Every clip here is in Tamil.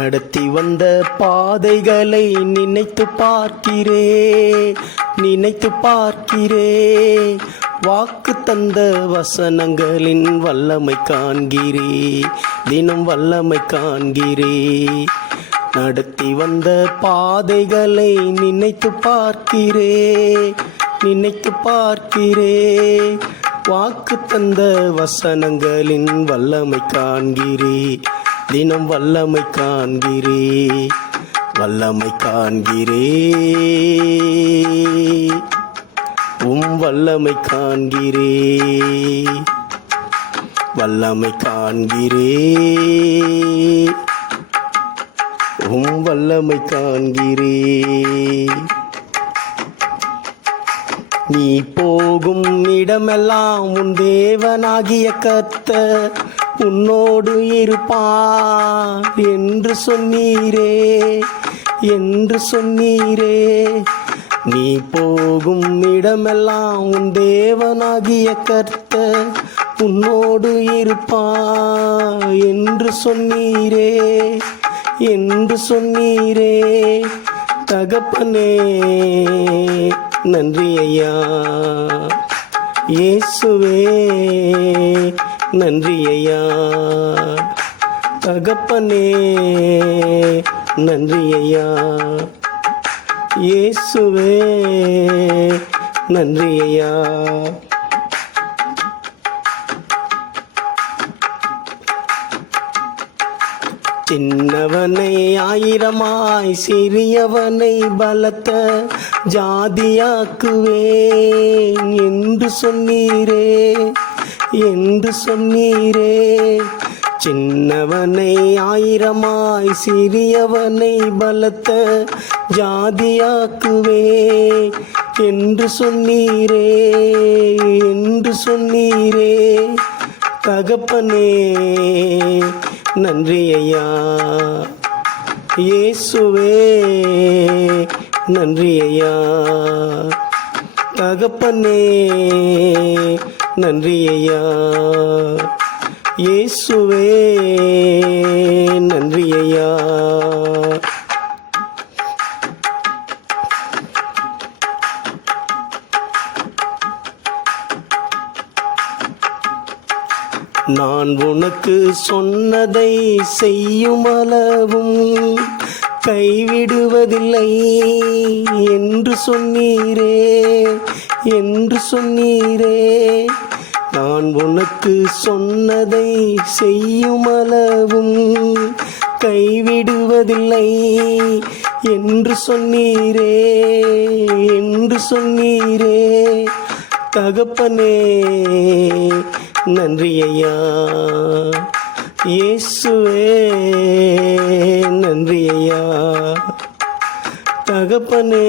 நடத்தி வந்த பாதைகளை நினைத்து பார்க்கிறே நினைத்து பார்க்கிறே. வாக்கு தந்த வசனங்களின் வல்லமை காண்கிறே தினம் வல்லமை காண்கிறே. நடத்தி வந்த பாதைகளை நினைத்து பார்க்கிறே நினைத்து பார்க்கிறே. வாக்கு தந்த வசனங்களின் வல்லமை காண்கிறே தினம் வல்லமை காண்கிறே வல்லமை காண்கிறே. உம் வல்லமை காண்கிறே வல்லமை காண்கிறே. உம் வல்லமை காண்கிறே. நீ போகும் இடமெல்லாம் உன் தேவனாகிய கத்த உன்னோடு இருப்பார் என்று சொன்னீரே என்று சொன்னீரே. நீ போகும் இடமெல்லாம் உன் தேவனாகிய கர்த்த உன்னோடு இருப்பார் என்று சொன்னீரே என்று சொன்னீரே. தகப்பனே நன்றி ஐயா. இயேசுவே நன்றி ஐயா தகப்பனே நன்றி ஐயா இயேசுவே நன்றி ஐயா சின்னவனை ஆயிரமாய் சிறியவனை பலத்த ஜாதியாக்குவேன் என்று சொன்னீரே. என்று சொன்னீரே. சின்னவனை ஆயிரமாய் சிறியவனை பலத்த ஜாதியாக்குவே என்று சொன்னீரே என்று சொன்னீரே. தகப்பனே நன்றி ஐயா. இயேசுவே நன்றி ஐயா. தகப்பனே நன்றி ஐயா. இயேசுவே நன்றி ஐயா. நான் உனக்கு சொன்னதை செய்யும் அளவும் கைவிடுவதில்லை என்று சொன்னீரே என்று சொன்னீரே. நான் உனக்கு சொன்னதை செய்யும் அளவும் கைவிடுவதில்லை. என்று சொன்னீரே என்று சொன்னீரே. தகப்பனே நன்றி ஐயா இயேசுவே நன்றி ஐயா தகப்பனே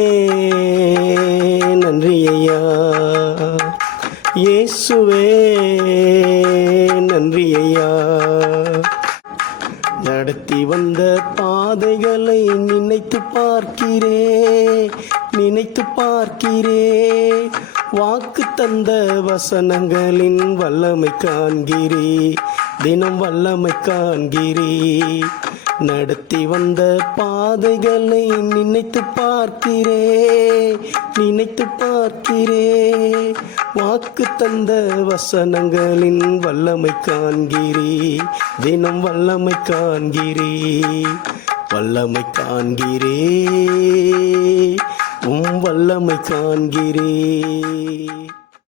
நன்றி ஐயா இயேசுவே நன்றி ஐயா நடத்தி வந்த பாதைகளை நினைத்து பார்க்கிறே நினைத்து பார்க்கிறே. வாக்கு தந்த வசனங்களின் வல்லமை காண்கிறே. தினம் வல்லமை காண்கிறே. நடத்தி வந்த பாதைகளை நினைத்து பார்க்கிறே. நினைத்து பார்க்கிறே. வாக்கு தந்த வசனங்களின் வல்லமை காண்கிறே. தினம் வல்லமை காண்கிறே. வல்லமை காண்கிறே. உம் வல்லமை காண்கிறே.